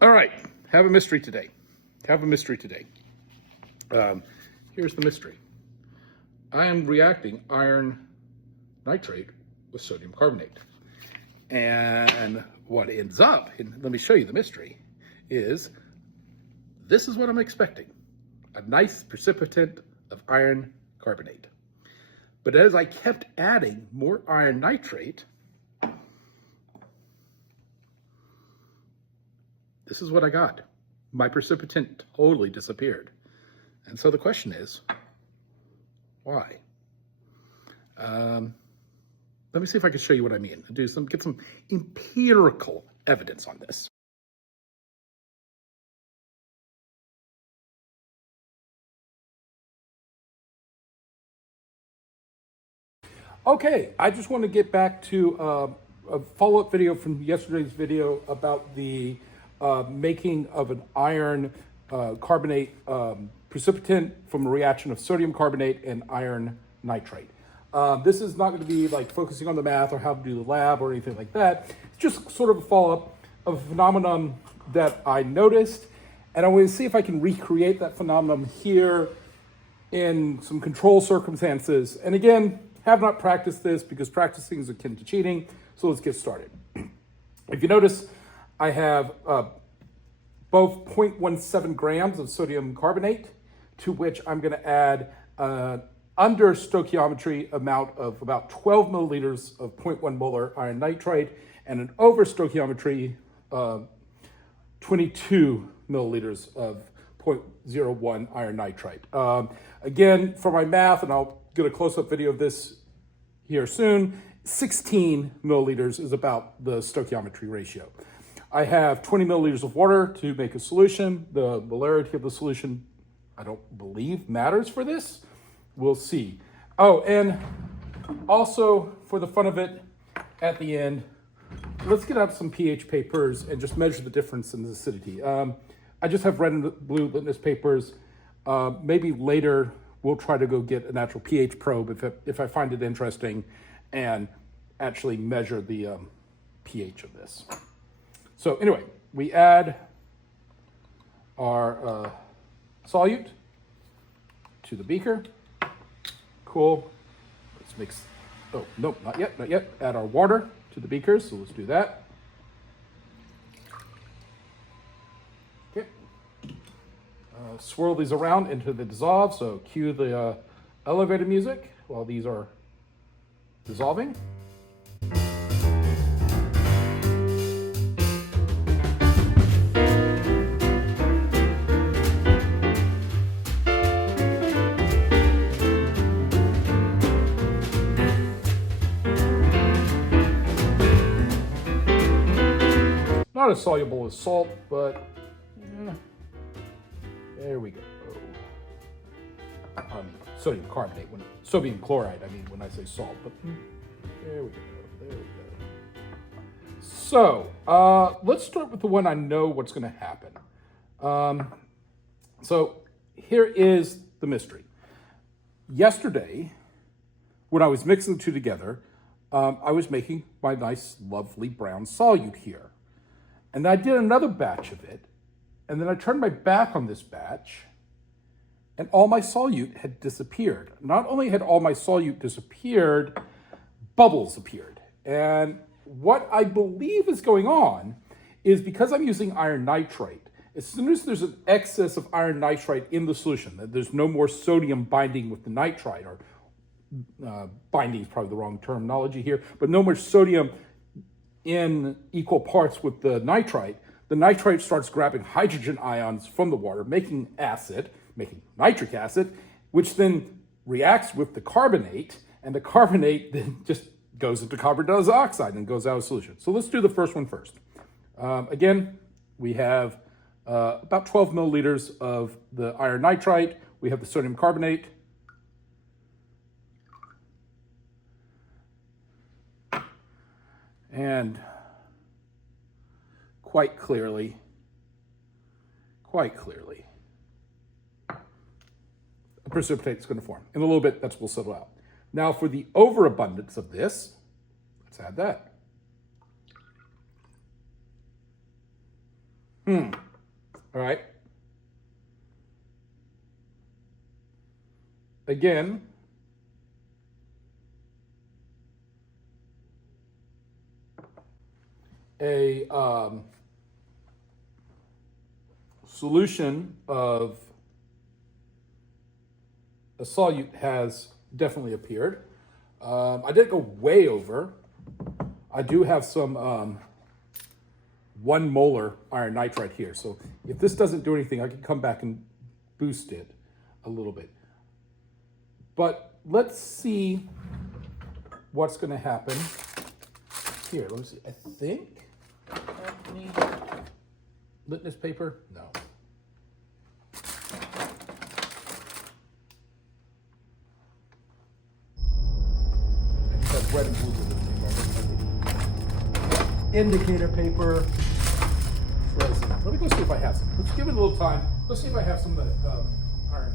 All right, have a mystery today. Have a mystery today. Here's the mystery. I am reacting iron nitrate with sodium carbonate. And what ends up, and let me show you the mystery, is this is what I'm expecting. A nice precipitant of iron carbonate. But as I kept adding more iron nitrate, this is what I got. My precipitant totally disappeared. And so the question is, why? Let me see if I can show you what I mean. Get some empirical evidence on this. Okay, I just want to get back to a follow-up video from yesterday's video about the making of an iron carbonate precipitant from a reaction of sodium carbonate and iron nitrate. This is not going to be like focusing on the math or how to do the lab or anything like that. It's just sort of a follow-up of a phenomenon that I noticed, and I want to see if I can recreate that phenomenon here in some control circumstances. And again, have not practiced this because practicing is akin to cheating. So let's get started. If you notice, I have both 0.17 grams of sodium carbonate, to which I'm going to add under stoichiometry amount of about 12 milliliters of 0.1 molar iron nitrate, and an over stoichiometry 22 milliliters of 0.01 iron nitrate. Again, for my math, and I'll get a close-up video of this here soon, 16 milliliters is about the stoichiometry ratio. I have 20 milliliters of water to make a solution. The molarity of the solution, I don't believe matters for this. We'll see. Oh, and also for the fun of it, at the end, let's get out some pH papers and just measure the difference in the acidity. I just have red and blue litmus papers. Maybe later we'll try to go get a natural pH probe if I find it interesting and actually measure the pH of this. So anyway, we add our solute to the beaker. Cool. Let's mix. Oh, nope, not yet, not yet. Add our water to the beakers, so let's do that. Okay. Swirl these around into the dissolve, so cue the elevator music while these are dissolving. Not as soluble as salt, but there we go. Sodium carbonate, sodium chloride, when I say salt, but there we go. So let's start with the one I know what's going to happen. So here is the mystery. Yesterday, when I was mixing the two together, I was making my nice, lovely brown solute here. And I did another batch of it, and then I turned my back on this batch, and all my solute had disappeared. Not only had all my solute disappeared, bubbles appeared. And what I believe is going on is because I'm using iron nitrate, as soon as there's an excess of iron nitrate in the solution, that there's no more sodium binding with the nitrite, or binding is probably the wrong terminology here, but no more sodium in equal parts with the nitrite starts grabbing hydrogen ions from the water, making nitric acid, which then reacts with the carbonate, and the carbonate then just goes into carbon dioxide and goes out of solution. So let's do the first one first. Again, we have about 12 milliliters of the iron nitrite. We have the sodium carbonate. And quite clearly, a precipitate is going to form. In a little bit, that will settle out. Now for the overabundance of this, let's add that. All right. Again, a solution of a solute has definitely appeared. I didn't go way over. I do have some 1 molar iron nitrate here. So if this doesn't do anything, I can come back and boost it a little bit. But let's see what's going to happen here. Let me see. I think I need litmus paper. No. I just have red and blue litmus paper. Indicator paper. Resin. Let me go see if I have some. Let's give it a little time. Let's see if I have some of the iron.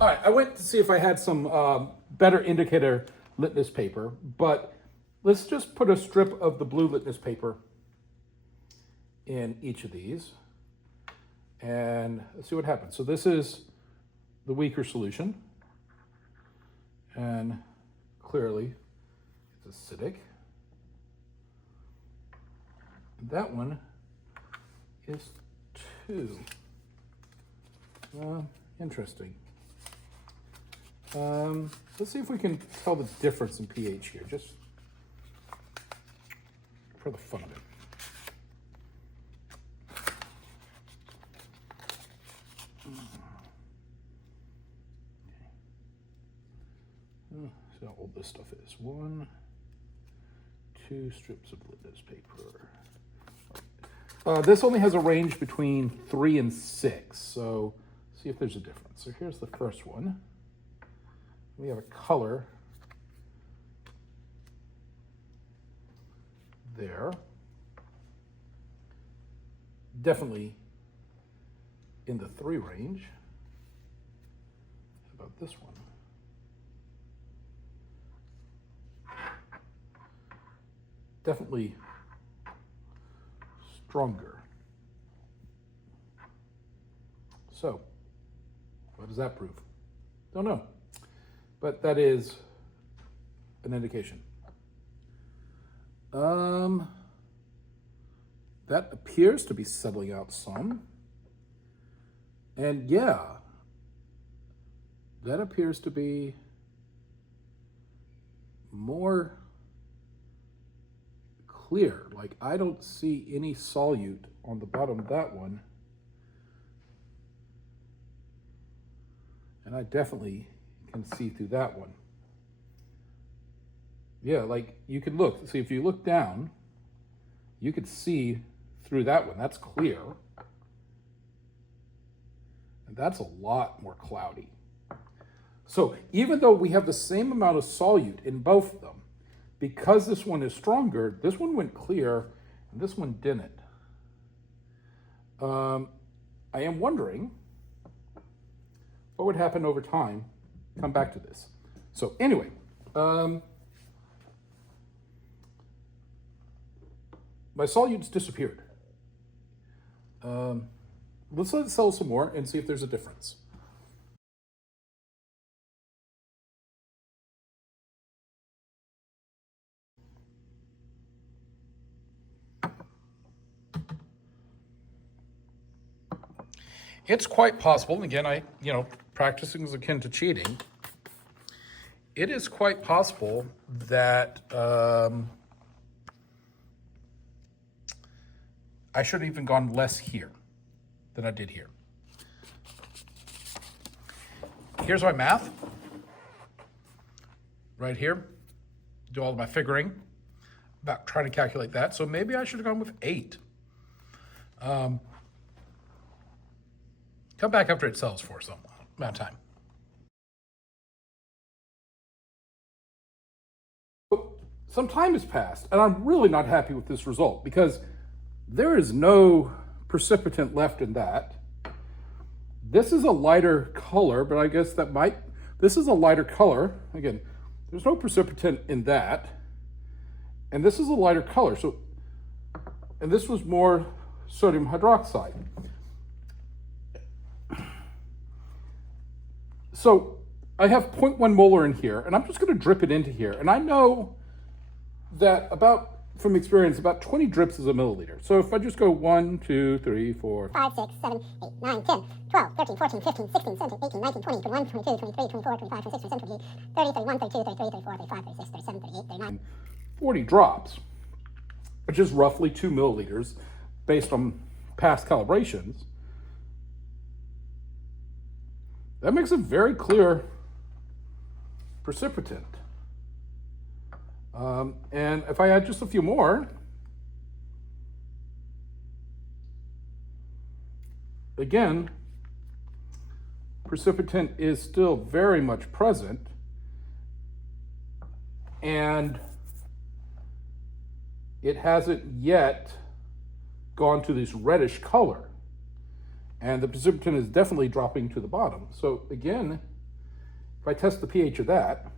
All right, I went to see if I had some better indicator litmus paper, but let's just put a strip of the blue litmus paper in each of these and let's see what happens. So this is the weaker solution and clearly it's acidic. That one is 2. Interesting. Let's see if we can tell the difference in pH here, just for the fun of it. See how old this stuff is. 1, 2 strips of litmus paper. This only has a range between 3 and 6, so see if there's a difference. So here's the first one. We have a color there. Definitely in the 3 range. How about this one? Definitely stronger. So, what does that prove? Don't know. But that is an indication. That appears to be settling out some. And yeah, that appears to be more clear. Like I don't see any solute on the bottom of that one. And I definitely can see through that one. Yeah, like you can look. See, if you look down, you could see through that one. That's clear. And that's a lot more cloudy. So even though we have the same amount of solute in both of them, because this one is stronger, this one went clear and this one didn't. I am wondering what would happen over time. Come back to this. So anyway, my solutes disappeared. Let's let it settle some more and see if there's a difference. It's quite possible, and again, practicing is akin to cheating. It is quite possible that I should have even gone less here than I did here. Here's my math. Right here, do all of my figuring about trying to calculate that. So maybe I should have gone with 8. Come back after it sells for some amount of time. Some time has passed, and I'm really not happy with this result because there is no precipitant left in that. This is a lighter color, but I guess this is a lighter color. Again, there's no precipitant in that. And this is a lighter color. And this was more sodium hydroxide. So I have 0.1 molar in here, and I'm just going to drip it into here. And I know that from experience, about 20 drips is a milliliter. So if I just go 1, 2, 3, 4, 5, 6, 7, 8, 9, 10, 12, 13, 14, 15, 16, 17, 18, 19, 20, 21, 22, 23, 24, 25, 26, 27, 28, 30, 31, 32, 33, 34, 35, 36, 37, 38, 39. 40 drops, which is roughly 2 milliliters based on past calibrations. That makes a very clear precipitant. And if I add just a few more, again, precipitant is still very much present, and it hasn't yet gone to this reddish color. And the precipitant is definitely dropping to the bottom. So again, if I test the pH of that,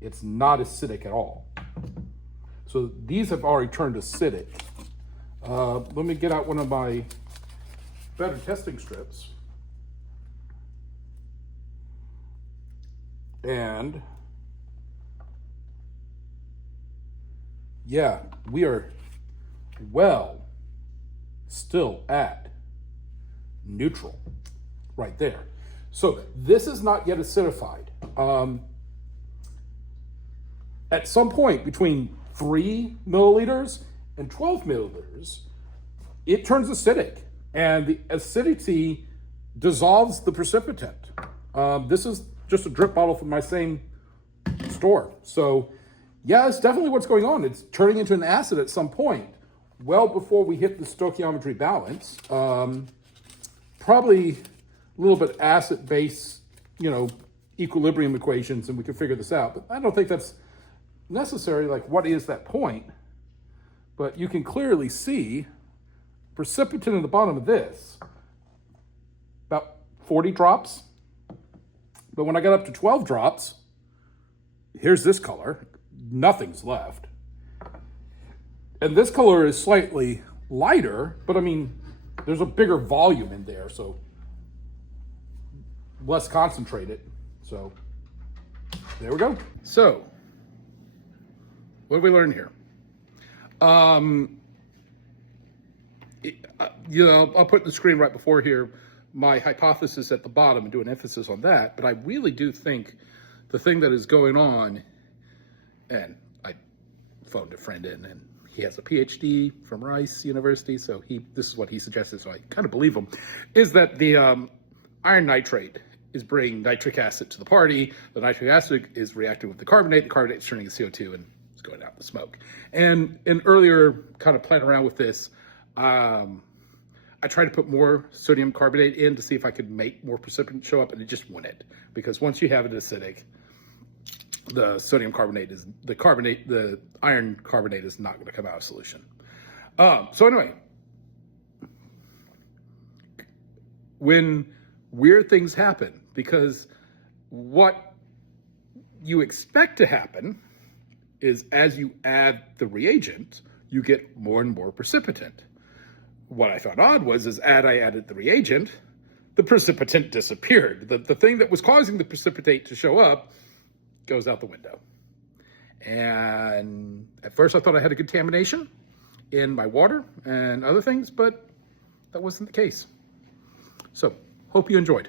it's not acidic at all. So these have already turned acidic. Let me get out one of my better testing strips. And yeah, we are still at neutral right there. So this is not yet acidified. At some point between 3 milliliters and 12 milliliters, it turns acidic, and the acidity dissolves the precipitant. This is just a drip bottle from my same store. So yeah, it's definitely what's going on. It's turning into an acid at some point, well before we hit the stoichiometry balance. Probably a little bit acid-base, equilibrium equations, and we can figure this out. But I don't think that's necessary. Like, what is that point? But you can clearly see precipitant in the bottom of this, about 40 drops. But when I got up to 12 drops, here's this color. Nothing's left. And this color is slightly lighter, but I mean, there's a bigger volume in there, so less concentrated. So there we go. So what did we learn here? I'll put the screen right before here my hypothesis at the bottom and do an emphasis on that. But I really do think the thing that is going on, and I phoned a friend in, and he has a PhD from Rice University, so this is what he suggested, so I kind of believe him, is that the iron nitrate is bringing nitric acid to the party. The nitric acid is reacting with the carbonate is turning to CO2 and it's going out the smoke. And in earlier kind of playing around with this, I tried to put more sodium carbonate in to see if I could make more precipitant show up, and it just wouldn't, because once you have it acidic, the iron carbonate is not going to come out of solution. So anyway, when weird things happen, because what you expect to happen is as you add the reagent, you get more and more precipitant. What I found odd was, I added the reagent, the precipitant disappeared. The thing that was causing the precipitate to show up goes out the window. And at first I thought I had a contamination in my water and other things, but that wasn't the case. So, hope you enjoyed.